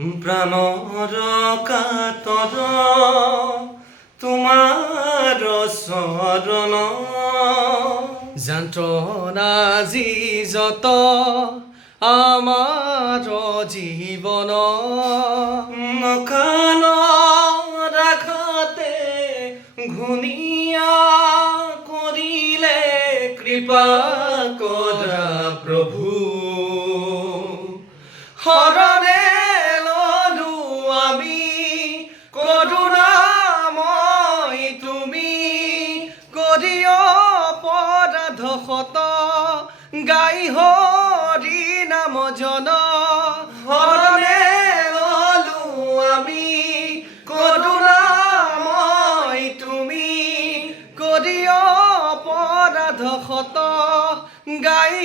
প্রাণৰ কাতৰ তোমাৰ চৰণ যন্ত্ৰণা যি যত আমাৰ জীৱন নখান ৰাখতে ঘূণীয়া কৰিলে কৃপা কৰা প্ৰভু শৰণে ললো আমি করুণাময় তুমি কৰি অপৰাধ ক্ষত গাই হৰি নাম জন শৰণে ললো আমি করুণাময় তুমি কৰি অপৰাধ ক্ষত গাই